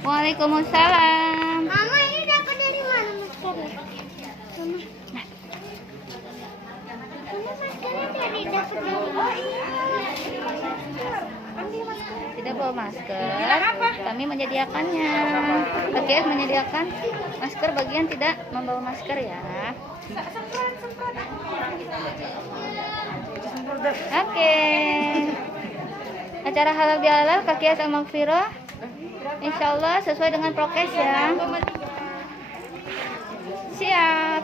Waalaikumsalam. Mama, ini dapat dari mana maskernya? Nah, Mama, maskernya dari dapat dari. Oh iya. Ambil masker. tidak bawa masker. Kami menyediakannya. KKS menyediakan masker bagian tidak membawa masker ya. Oke. Acara halal bihalal KKS Al-Maghfirah. Insya Allah sesuai dengan prokes ya. Siap.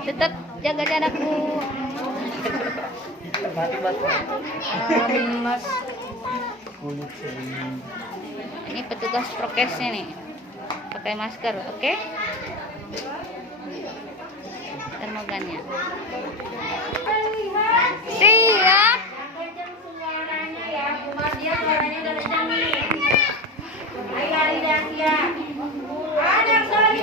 Tetap jaga jarak Bu. Mas. Ini petugas prokesnya nih. Pakai masker, oke? Termogannya. Siap. Suaranya ya, dia suaranya udah kencang nih. Ayo Alidah ya. Anak sorry.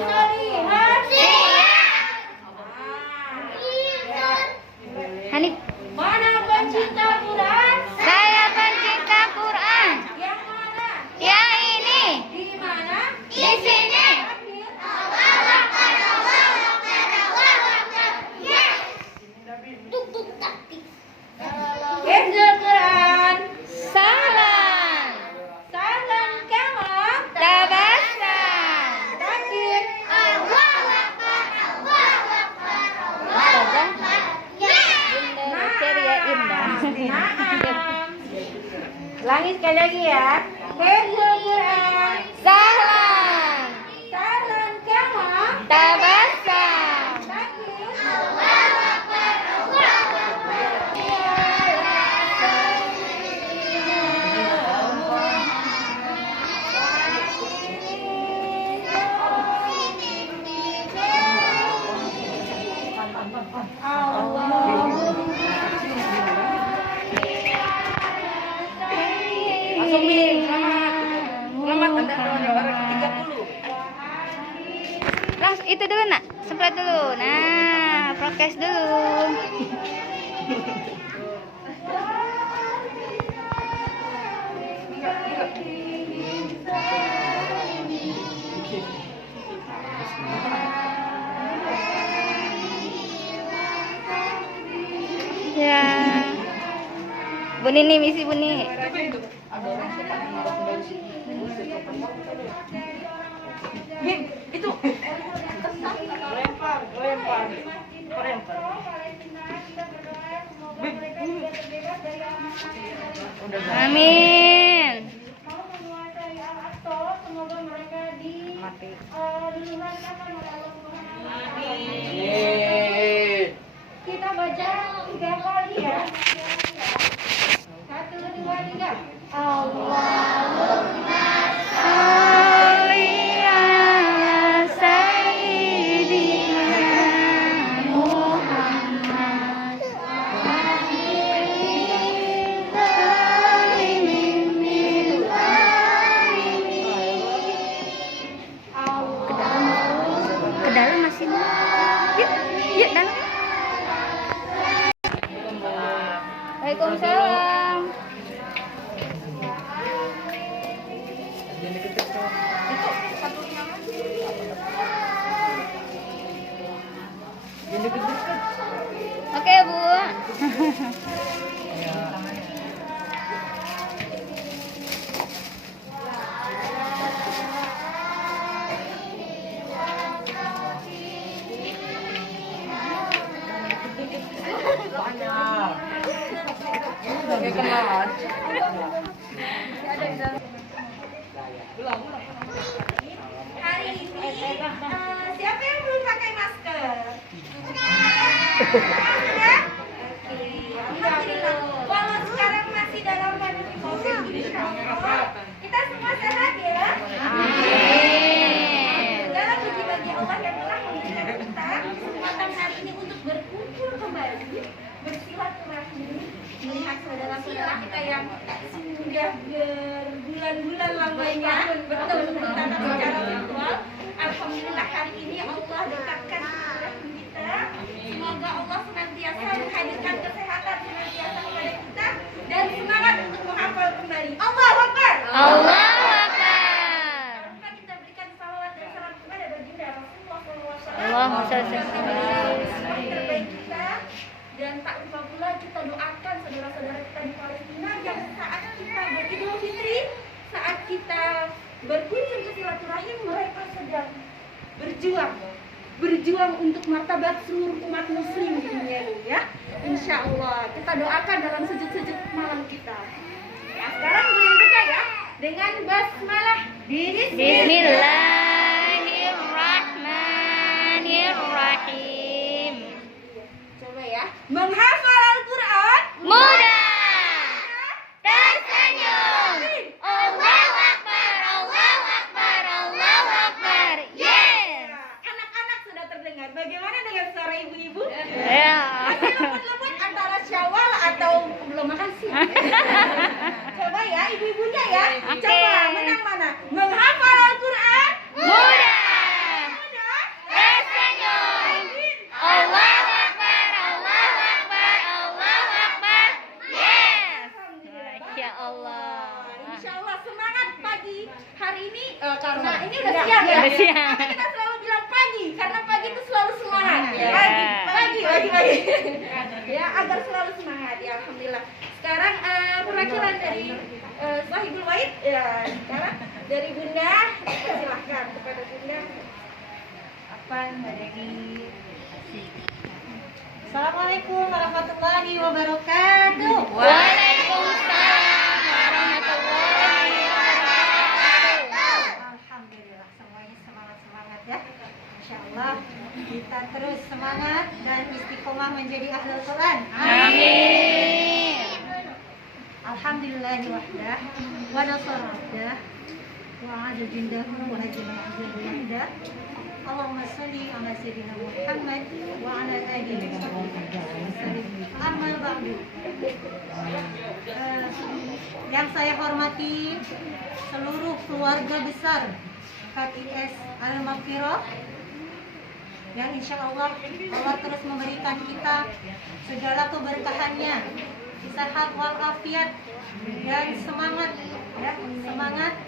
Hanif, Mana pencinta Quran? saya pencinta Quran. Yang mana? Ya ini, Di mana? di sini. Hifdzul Quran. Salam. Salam kamu. Tabassam. Takbir. Ustazah, Bunda Ceria Indah. Maaf. Langit sekali lagi ya. Hifdzul Quran. Salam. Salam kamu. Tabassam. Takbir. Langsung selamat Anda langsung itu dulu nak, semprot dulu. Nah, prokes dulu. Ya, Bu Nini, misi Bu Nini. Itu lempar. Amin. Semoga mereka Mati. Kita baca 3 kali ya. 1, 2, 3. Allahumma sholli ala sayyidina Muhammad ke dalam masih yuk dalam. Waalaikumsalam. Oke Bu. Hari ini siapa yang belum pakai masker? Ya? Oke, alhamdulillah. Walau sekarang masih dalam pandemi COVID, insyaallah kita semua sehat ya. Amin. Segala puji bagi Allah yang telah memberikan kita kesempatan hari ini untuk berkumpul kembali, bersilaturahmi, melihat saudara-saudara kita yang sudah berbulan-bulan lamanya bertemu kita secara virtual. Alhamdulillah hari ini Allah dekatkan silaturahmi kita Allahumma shalli terbaik kita. Dan tak lupa pula kita doakan saudara-saudara kita di Palestina yang saat kita beridul fitri, saat kita berkunjung ke silaturahim, mereka sedang berjuang untuk martabat seluruh umat muslim di dunia ini ya. Insya Allah kita doakan dalam sujud-sujud malam kita. Ya, sekarang boleh buka ya dengan basmalah. Bismillahirrahmanirrahim. Coba ya, menghafal Al-Quran Mudah, tersenyum. Allahu Akbar, Allahu Akbar, Allahu Akbar. Yes. Anak-anak sudah terdengar. Bagaimana dengan suara ibu-ibu? Ya. Masih lembut-lembut antara Syawal atau belum makan sih? Coba ya, ibu-ibunya ya. Oke. Coba, menang mana? Menghafal Al-Quran Mudah, mudah, tersenyum. Allahu Akbar, Allahu Akbar, Allahu Akbar. Yes. Masya Allah. Insya Allah semangat pagi hari ini karena ini udah siang ya. Udah siang. Tapi kita selalu bilang pagi karena pagi itu selalu semangat. Ya. Pagi. Ya agar selalu semangat ya. Alhamdulillah. Sekarang perwakilan dari Sahibul Wahid ya. Sekarang dari Bunda silahkan kepada Bunda. Apa dari Assalamualaikum warahmatullahi wabarakatuh. Waalaikumsalam warahmatullahi wabarakatuh. Alhamdulillah semuanya semangat ya. Masya Allah kita terus semangat dan istiqomah menjadi ahlul Quran. Amin. Alhamdulillahi wahdah wa nasara abdah wa a'adha jindahu wa hajjana azza Allahumma salli ala sayyidina Muhammad wa ala alihi wa sahbihi. Amma ba'du. Yang saya hormati seluruh keluarga besar KIS Al-Maghfirah yang insya Allah terus memberikan kita segala keberkahannya, sehat walafiat dan semangat ya, semangat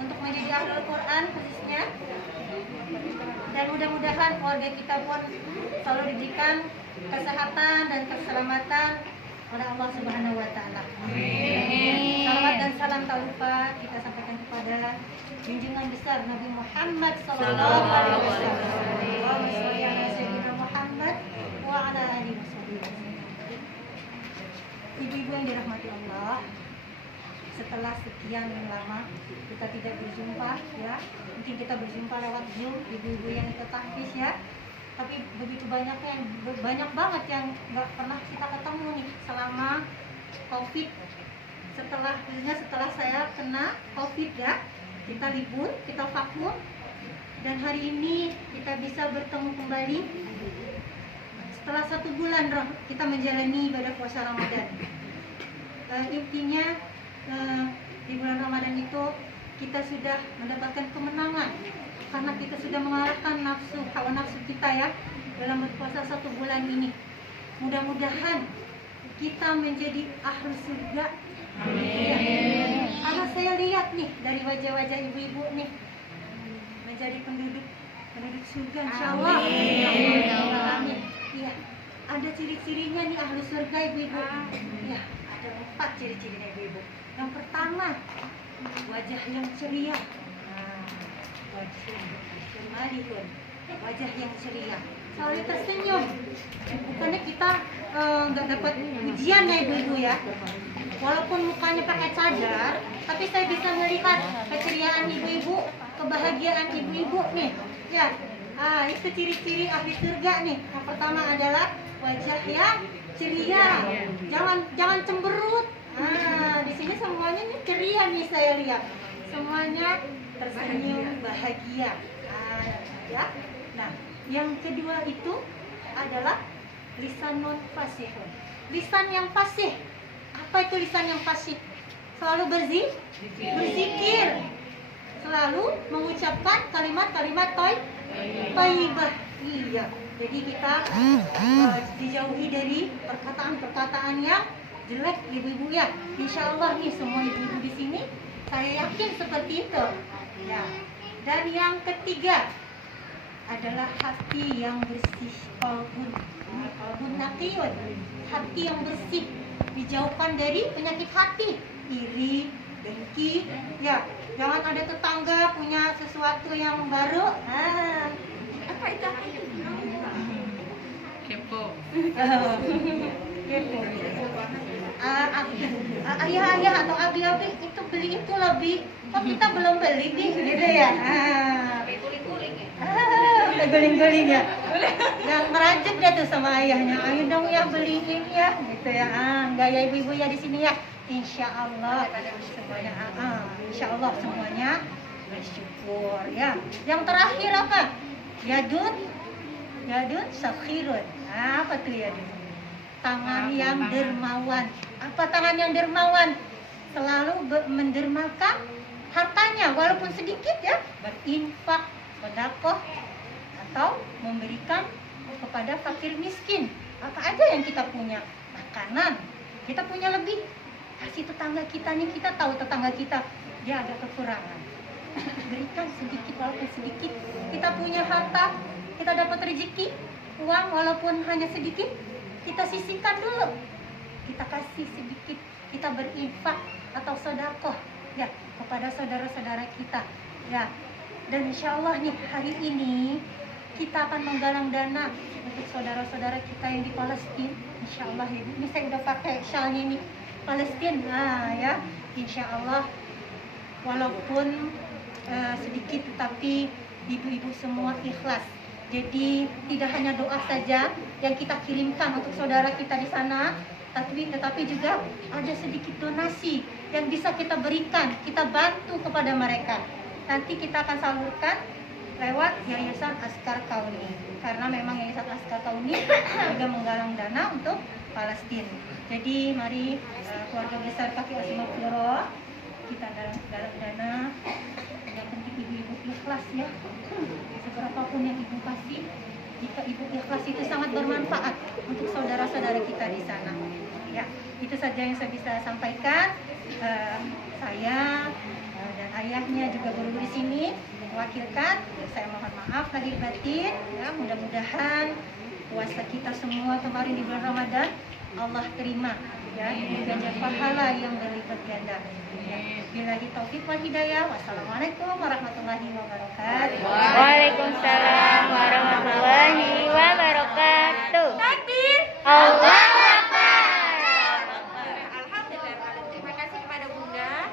untuk menjadi ahlul Quran khususnya, dan mudah-mudahan keluarga kita pun selalu diberikan kesehatan dan keselamatan oleh Allah Subhanahu wa taala. Salawat dan salam tak lupa kita sampaikan kepada junjungan besar Nabi Muhammad sallallahu alaihi wasallam. Allahumma shalli ala sayyidina Muhammad wa ala alihi wasallam. Ibu-ibu yang dirahmati Allah, setelah sekian lama kita tidak berjumpa ya, mungkin kita berjumpa lewat Zoom, ibu-ibu yang ikut tahfiz ya, tapi begitu banyak banget yang nggak pernah kita ketemu nih selama COVID. Khususnya setelah saya kena COVID ya, kita libur, kita vakum, dan hari ini kita bisa bertemu kembali setelah 1 bulan kita menjalani ibadah puasa Ramadan. Intinya di bulan Ramadan itu kita sudah mendapatkan kemenangan karena kita sudah mengalahkan hawa nafsu kita ya dalam berpuasa 1 bulan ini. Mudah-mudahan kita menjadi ahli surga. Amin. Karena saya lihat nih dari wajah-wajah ibu-ibu nih menjadi penduduk surga insyaallah. Amin. Iya. Ada ciri-cirinya nih ahli surga ibu-ibu. Iya, ada 4 ciri-cirinya ibu-ibu. Yang pertama, wajah yang ceria. Wajah yang ceria, selalu tersenyum. Bukannya kita nggak dapat ujian ya ibu-ibu ya. Walaupun mukanya pakai cadar, tapi saya bisa melihat keceriaan ibu-ibu, kebahagiaan ibu-ibu nih. Ya, itu ciri-ciri ahli surga nih. Yang pertama adalah wajah yang ceria. Jangan cemberut. Di sini semuanya nih ceria nih saya lihat. Semuanya tersenyum, bahagia. Ya. Nah, yang kedua itu adalah lisanun fasihun. Lisan yang fasih. Apa itu lisan yang fasih? Selalu berzikir. Selalu mengucapkan kalimat-kalimat thayyibah. Iya. Jadi kita dijauhi dari perkataan-perkataan yang jelek ibu-ibu ya. Insya Allah nih semua ibu-ibu di sini saya yakin seperti itu. Ya. Dan yang ketiga, adalah hati yang bersih. Qalbun naqiyun, hati yang bersih, dijauhkan dari penyakit hati, iri, dengki. Ya, jangan ada tetangga punya sesuatu yang baru. Apa itu? Kepo. Kepo. Ayah atau abi itu beli itu lebih, kok kita belum beli nih, gitu ya. Guling-guling ya. Udah guling-guling ya. Yang merajuk dia tuh sama ayahnya, ayo dong ya beliin ya, gitu ya. Gaya ibu-ibu ya di sini ya. Insya Allah semuanya, insya Allah semuanya bersyukur ya. Yang terakhir apa? Yadun sakhirun. Apa tuh yadun? Tangan yang dermawan. Apa tangan yang dermawan? Selalu mendermakan hartanya walaupun sedikit ya, berinfak, sedekah, atau memberikan kepada fakir miskin. Apa aja yang kita punya, makanan kita punya lebih, kasih tetangga kita nih, kita tahu tetangga kita dia ada kekurangan, berikan sedikit walaupun sedikit. Kita punya harta, kita dapat rezeki, uang walaupun hanya sedikit, kita sisihkan dulu, kita kasih sedikit, kita berinfak atau sedekah ya kepada saudara-saudara kita ya. Dan insya Allah nih hari ini kita akan menggalang dana untuk saudara-saudara kita yang di Palestina. Insya Allah ya, ini saya udah pakai shalnya nih Palestina ya. Insya Allah walaupun sedikit tapi ibu-ibu semua ikhlas. Jadi tidak hanya doa saja yang kita kirimkan untuk saudara kita di sana, tetapi juga ada sedikit donasi yang bisa kita berikan, kita bantu kepada mereka. Nanti kita akan salurkan lewat Yayasan Askar Kauni, karena memang Yayasan Askar Kauni juga menggalang dana untuk Palestina. Jadi mari keluarga besar Kaki Asma Flora kita galang dana. Yang penting ibu-ibu ikhlas ya. Seberapapun yang ibu kasih, jika ibu ikhlas itu sangat bermanfaat untuk saudara-saudara kita di sana. Ya, itu saja yang saya bisa sampaikan. Saya dan ayahnya juga guru di sini mewakilkan. Saya mohon maaf lahir batin. Ya, mudah-mudahan puasa kita semua kemarin di bulan Ramadan Allah terima ya, ganjar pahala yang berlipat ganda. Ya, billahi taufik wal hidayah. Wassalamualaikum warahmatullahi wabarakatuh. Waalaikumsalam warahmatullahi wabarakatuh. Takbir. Allahu Akbar. Alhamdulillah. Terima kasih kepada Bunda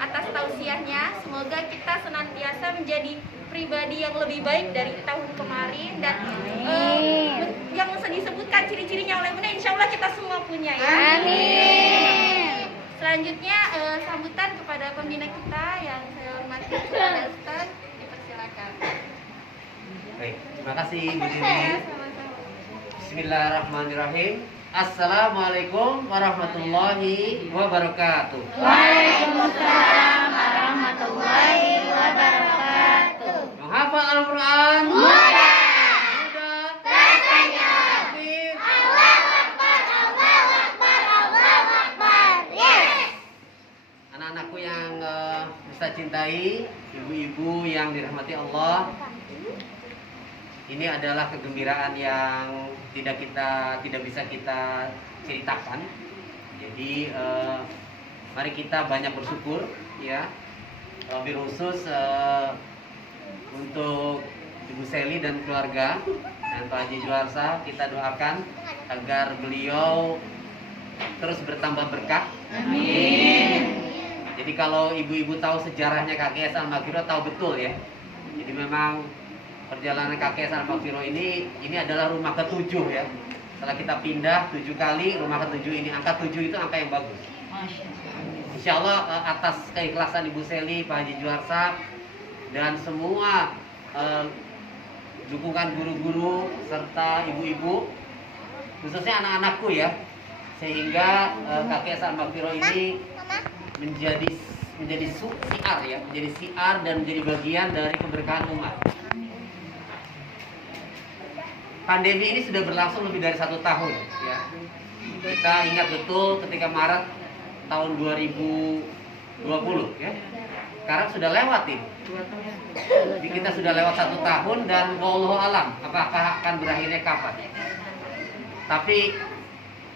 atas tausiahnya. Semoga kita senantiasa menjadi pribadi yang lebih baik dari tahun kemarin, dan yang disebutkan ciri-cirinya oleh Bunda, insya Allah kita semua punya ya. Amin. Selanjutnya sambutan kepada pembina kita yang saya hormati, Pak Ustaz, dipersilakan. Baik, terima kasih Bu Dini. Sama-sama. Bismillahirrahmanirrahim. Assalamualaikum warahmatullahi wabarakatuh. Waalaikumsalam warahmatullahi wabarakatuh. Menghafal Al-Quran mudah. Rasanya. Takbir. Allahu Akbar, Allahu Akbar, Allahu Akbar. Yes. Anak-anakku yang saya cintai, ibu-ibu yang dirahmati Allah, ini adalah kegembiraan yang tidak bisa kita ceritakan. Jadi mari kita banyak bersyukur ya. Lebih khusus untuk Ibu Seli dan keluarga dan Pak Haji Juarsa, kita doakan agar beliau terus bertambah berkah. Amin. Jadi kalau ibu-ibu tahu sejarahnya KKS Al-Maghfirah, tahu betul ya. Jadi memang perjalanan KKS Al-Maghfirah ini adalah rumah ke-7 ya. Setelah kita pindah 7 kali, rumah ke-7 ini, angka 7 itu angka yang bagus. Insya Allah atas keikhlasan Ibu Seli, Pak Haji Juarsa, dan semua dukungan guru-guru serta ibu-ibu, khususnya anak-anakku ya, sehingga KKS Al-Maghfirah ini menjadi siar ya, menjadi siar dan menjadi bagian dari keberkahan umat. Pandemi ini sudah berlangsung lebih dari 1 tahun ya. Kita ingat betul ketika Maret tahun 2020 ya. Sekarang sudah lewat ini. Jadi kita sudah lewat 1 tahun dan wallahu alam apakah akan berakhirnya kapan. Tapi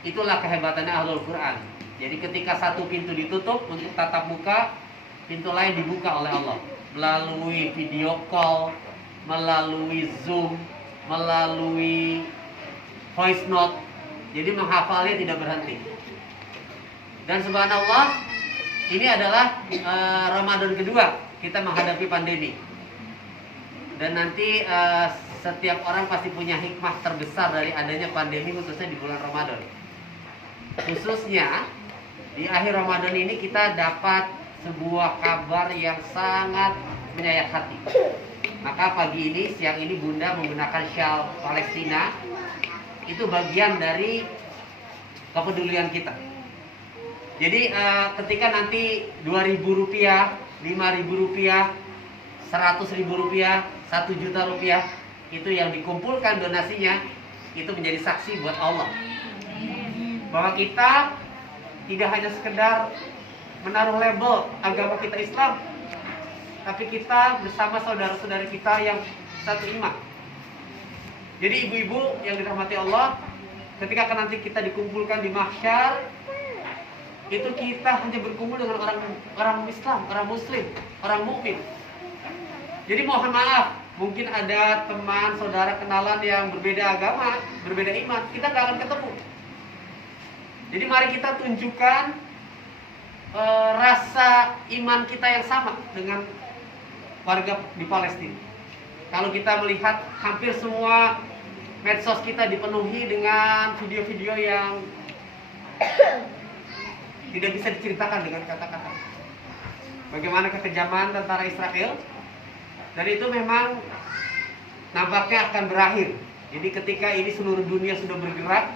itulah kehebatannya Ahlul Quran. Jadi ketika satu pintu ditutup untuk tatap muka, pintu lain dibuka oleh Allah melalui video call, melalui Zoom, melalui voice note. Jadi menghafalnya tidak berhenti. Dan subhanallah, ini adalah Ramadan kedua kita menghadapi pandemi. Dan nanti setiap orang pasti punya hikmah terbesar dari adanya pandemi, khususnya di bulan Ramadan. Khususnya di akhir Ramadan ini kita dapat sebuah kabar yang sangat menyayat hati. Maka pagi ini, siang ini Bunda menggunakan syal Palestina. Itu bagian dari kepedulian kita. Jadi ketika nanti 2.000 rupiah, 5.000 rupiah, 100.000 rupiah, 1 juta rupiah itu yang dikumpulkan donasinya, itu menjadi saksi buat Allah bahwa kita tidak hanya sekedar menaruh label agama kita Islam, tapi kita bersama saudara-saudara kita yang satu iman. Jadi ibu-ibu yang dirahmati Allah, ketika nanti kita dikumpulkan di mahsyar, itu kita hanya berkumpul dengan orang Islam, orang Muslim, orang mukmin. Jadi mohon maaf, mungkin ada teman, saudara, kenalan yang berbeda agama, berbeda iman, kita nggak akan ketemu. Jadi mari kita tunjukkan rasa iman kita yang sama dengan warga di Palestina. Kalau kita melihat hampir semua medsos kita dipenuhi dengan video-video yang tidak bisa diceritakan dengan kata-kata. Bagaimana kekejaman tentara Israel, dan itu memang nampaknya akan berakhir. Jadi ketika ini seluruh dunia sudah bergerak,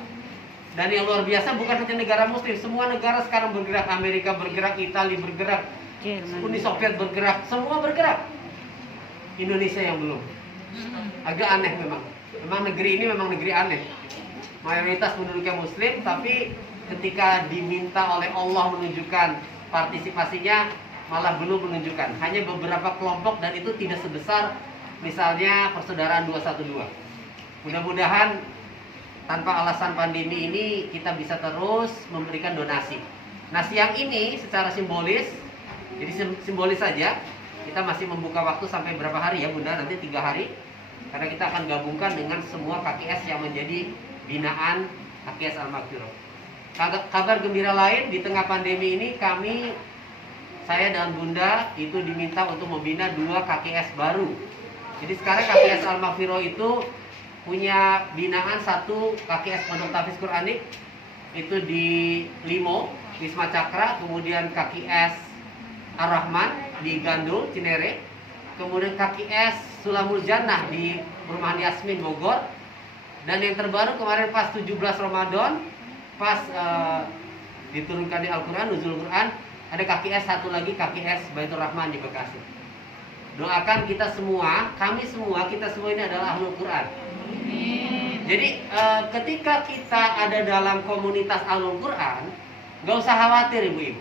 dan yang luar biasa bukan hanya negara muslim, semua negara sekarang bergerak. Amerika bergerak, Italia bergerak, Uni Soviet bergerak, semua bergerak. Indonesia yang belum. Agak aneh memang. Memang negeri ini memang negeri aneh. Mayoritas penduduknya muslim, tapi ketika diminta oleh Allah menunjukkan partisipasinya, malah belum menunjukkan. Hanya beberapa kelompok, dan itu tidak sebesar misalnya Persaudaraan 212. Mudah-mudahan tanpa alasan pandemi ini kita bisa terus memberikan donasi. Nah, siang ini secara simbolis, jadi simbolis saja, kita masih membuka waktu sampai berapa hari ya Bunda? Nanti 3 hari. Karena kita akan gabungkan dengan semua KKS yang menjadi binaan KKS Al-Maghfirah. Kabar gembira lain, di tengah pandemi ini saya dan Bunda itu diminta untuk membina 2 KKS baru. Jadi sekarang KKS Al-Maghfirah itu punya binaan 1 KKS Pondok Tahfiz Quranik itu di Limo, Wisma Cakra, kemudian KKS Ar-Rahman di Gandul, Cinere, kemudian KKS Sulamul Jannah di Perumahan Yasmin, Bogor, dan yang terbaru kemarin pas 17 Ramadan, pas diturunkan di Al-Quran, Nuzul Quran, ada KKS 1 lagi, KKS Baitur Rahman di Bekasi. Doakan kita semua, kita semua ini adalah Ahlul Quran. Jadi ketika kita ada dalam komunitas Ahlul Quran, gak usah khawatir ibu-ibu.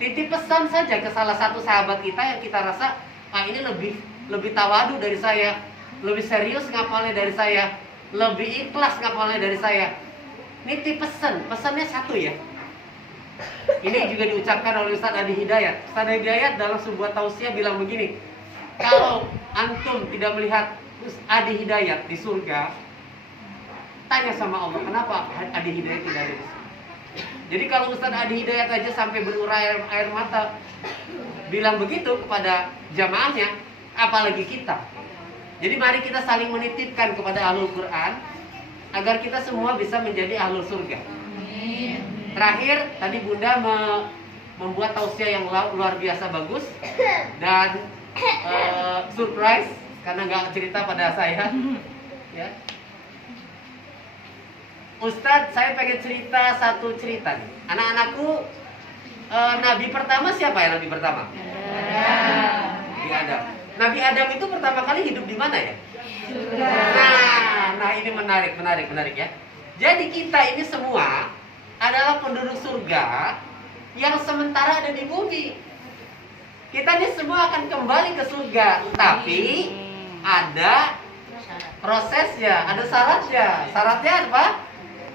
Titip pesan saja ke salah satu sahabat kita yang kita rasa ini lebih tawadu dari saya, lebih serius ngapalnya dari saya, lebih ikhlas ngapalnya dari saya. Nitip pesannya 1 ya. Ini juga diucapkan oleh Ustaz Adi Hidayat. Ustaz Adi Hidayat dalam sebuah tausiah bilang begini, kalau antum tidak melihat Adi Hidayat di surga, tanya sama Allah, kenapa Adi Hidayat tidak ada di surga? Jadi kalau Ustaz Adi Hidayat aja sampai berurai air mata bilang begitu kepada jamaahnya, apalagi kita. Jadi mari kita saling menitipkan kepada Ahlul Quran agar kita semua bisa menjadi Ahlul Surga. Terakhir, tadi Bunda membuat tausiah yang luar biasa bagus dan surprise karena nggak cerita pada saya. Ya. Ustadz, saya pengen cerita 1 cerita nih. Anak-anakku, Nabi pertama siapa ya Nabi pertama? Nabi Adam. Nabi Adam itu pertama kali hidup di mana ya? Nah ini menarik ya. Jadi kita ini semua adalah penduduk surga yang sementara ada di bumi. Kita ini semua akan kembali ke surga, tapi ada prosesnya, ada syaratnya. Syaratnya apa?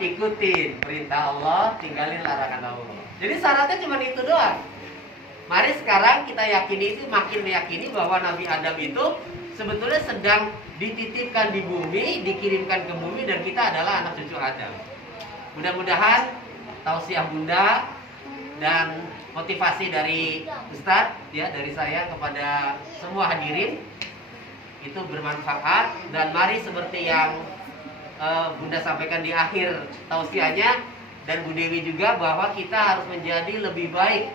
Ikutin perintah Allah, tinggalin larangan Allah. Jadi syaratnya cuma itu doang. Mari sekarang kita yakini itu, makin meyakini bahwa Nabi Adam itu sebetulnya sedang dititipkan di bumi, dikirimkan ke bumi, dan kita adalah anak cucu Adam. Mudah-mudahan tausiah Bunda dan motivasi dari Ustadz, ya, dari saya kepada semua hadirin itu bermanfaat. Dan mari seperti yang Bunda sampaikan di akhir tausiahnya, dan Bu Dewi juga, bahwa kita harus menjadi lebih baik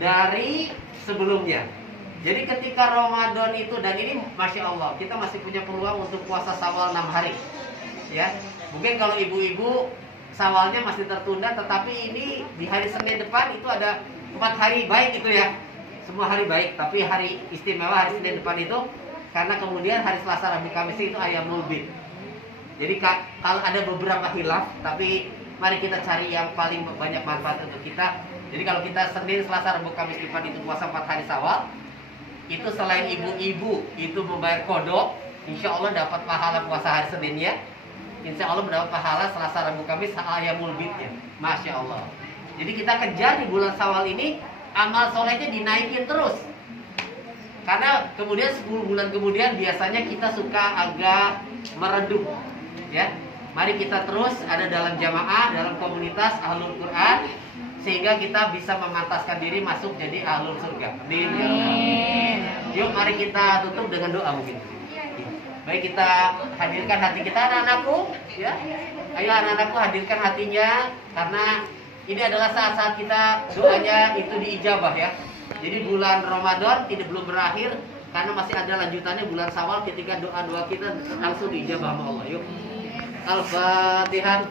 dari sebelumnya. Jadi ketika Ramadan itu, dan ini Masya Allah, kita masih punya peluang untuk puasa Syawal 6 hari, ya. Mungkin kalau ibu-ibu Syawalnya masih tertunda, tetapi ini di hari Senin depan itu ada 4 hari baik itu ya. Semua hari baik, tapi hari istimewa hari Senin depan itu, karena kemudian hari Selasa, Rabu, Kamis itu Ayyamul Bid. Jadi kalau ada beberapa khilaf, tapi mari kita cari yang paling banyak manfaat untuk kita. Jadi kalau kita Senin, Selasa, Rabu, Kamis depan itu puasa 4 hari Syawal, itu selain ibu-ibu itu membayar kodok, insya Allah dapat pahala puasa hari Seninnya, insya Allah mendapat pahala Selasa, Rabu, Kamis Ayyamul Bidnya. Masya Allah. Jadi kita kejar di bulan Syawal ini, amal solehnya dinaikin terus. Karena kemudian 10 bulan kemudian biasanya kita suka agak meredup, ya. Mari kita terus ada dalam jamaah, dalam komunitas Ahlul Quran, sehingga kita bisa memantaskan diri masuk jadi ahlul surga. Amin. Yuk mari kita tutup dengan doa mungkin. Baik, kita hadirkan hati kita, anak-anakku, ya. Ayo anak-anakku, hadirkan hatinya, karena ini adalah saat-saat kita doanya itu diijabah, ya. Jadi bulan Ramadan belum berakhir, karena masih ada lanjutannya bulan Syawal, ketika doa-doa kita langsung diijabah sama Allah. Yuk. Al-Fatihah.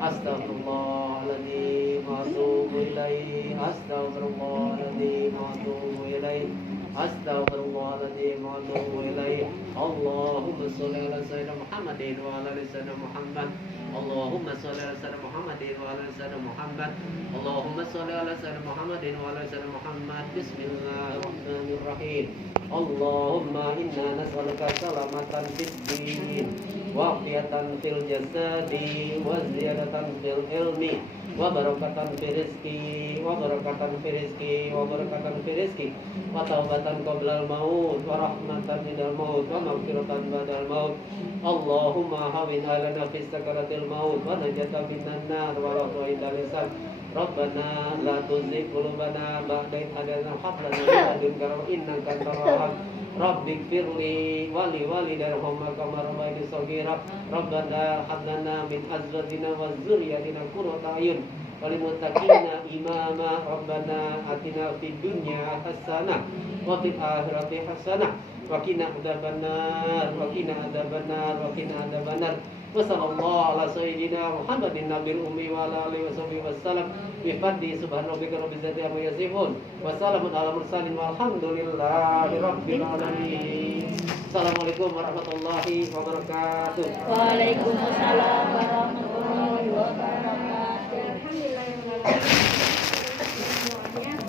Astaghfirullahaladzim wa atubu ilaih. Astaghfirullahaladzim wa atubu ilaih. Astaghfirullahaladzim wa atubu ilaih. Allahumma sholli ala sayyidina Muhammadin wa ala ali sayyidina Muhammad. Allahumma sholli ala sayyidina Muhammadin wa ala ali sayyidina Muhammad. Allahumma sholli ala sayyidina Muhammadin wa ala ali sayyidina Muhammad. Bismillahirrahmanirrahim. Allahumma inna nas'aluka salamatan fid din wa afiyatan fil jasadi wa ziyadatan fil ilmi wa barakatan fil rizqi wa barakatan fil rizqi wa barakatan fil rizqi wa taubatan qablal maut wa rahmatan indal maut wa maghfiratan ba'dal maut. Allahumma hawin alana fi sakaratil maut wa najatan minan nar wa rahmatan indal hisab. Rabbana la tuzigh qulubana ba'da idh hadaytana wa hab lana min ladunka rahmatan innaka antal wahhab. Rabbighfirli wa li walidayya kama rabbayani shaghira. Rabbana hab lana min azwajina wa dzurriyyatina qurrata a'yun walil muttaqina imama. Rabbana atina fid dunya hasanah wa fil akhirati hasanah wa qina adzabannar wa qina adzabannar wa qina adzabannar. Wa sallallahu ala sayyidina Muhammadin nabiyil ummi wa ala alihi washabihi wasallam. Bi fadli subhana rabbika rabbil izzati amma yasifun wa salamun ala mursalin walhamdulillahi rabbil alamin. Assalamualaikum warahmatullahi wabarakatuh. Waalaikumsalam warahmatullahi wabarakatuh.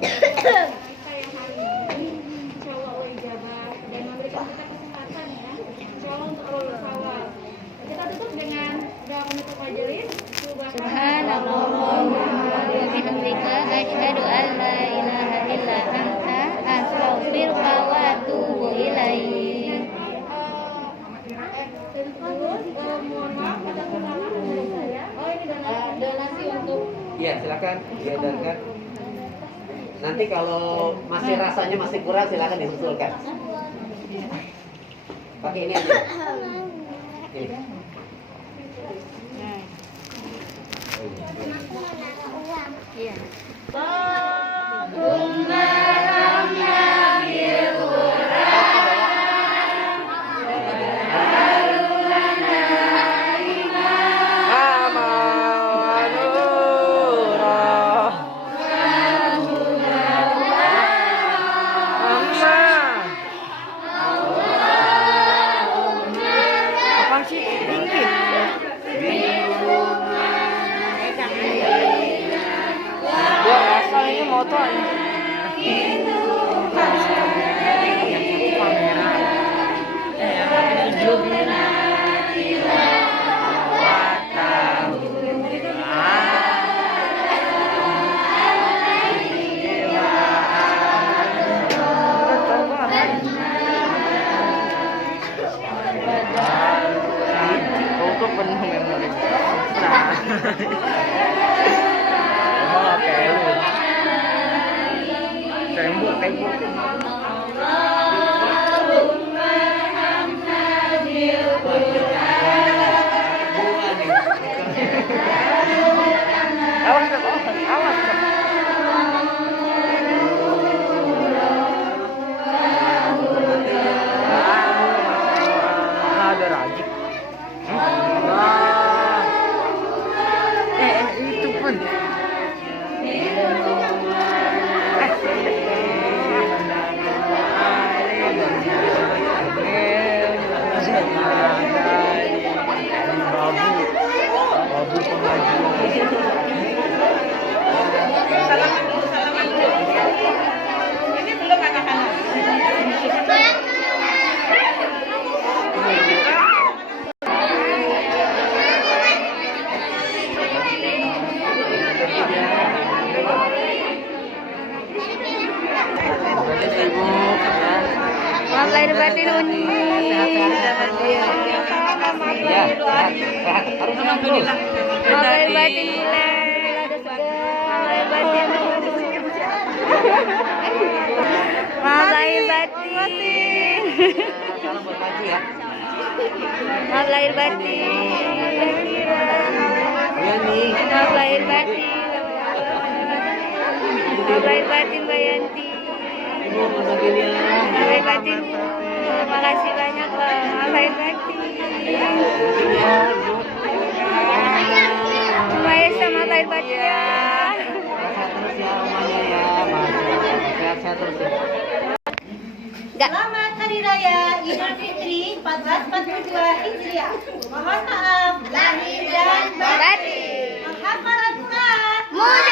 Kita yang hari ini insya Allah ijabah dan memberikan kita kesempatan ya, insya Allah untuk Allah Syawal. Kita tutup dengan doa penutup majelis. Subhanallah wa bihamdika asyhadu an la ilaha illa anta astaghfiruka wa atubu ilaik. Mohon maaf ada kesalahan dari saya. Oh ini donasi untuk. Iya, silakan diadakan. Nanti kalau masih rasanya masih kurang, silakan disusulkan. Pakai ini aja. Ini. Iya. foto aja. Itu penuh memori. Oh, kayak lu. Tembok. Awas. Ada rajik. Itu pun. Babu pengaji. Salaman dulu. Ini belum anak-anak. Maaf lahir batin Uni. Ya, sehat. Harus senang dulu. Maaf lahir batin Bule. Ada segar lahir batin. Maaf lahir batin. Salam buat maju ya. Maaf lahir batin. Ya nih. Maaf lahir batin. Maaf lahir batin Mbak Yanti. Ibu bagian Maaf lahir batin. Makasih banyak loh. Maaf lahir batin. Mbak Esa maaf lahir batin ya. Sehat terus ya rumahnya ya, Mas. Sehat terus ya. Selamat Hari Raya Idul Fitri 1442 Hijriah. Mohon maaf lahir dan batin. Batin. Menghafal Al-Quran. Mudah.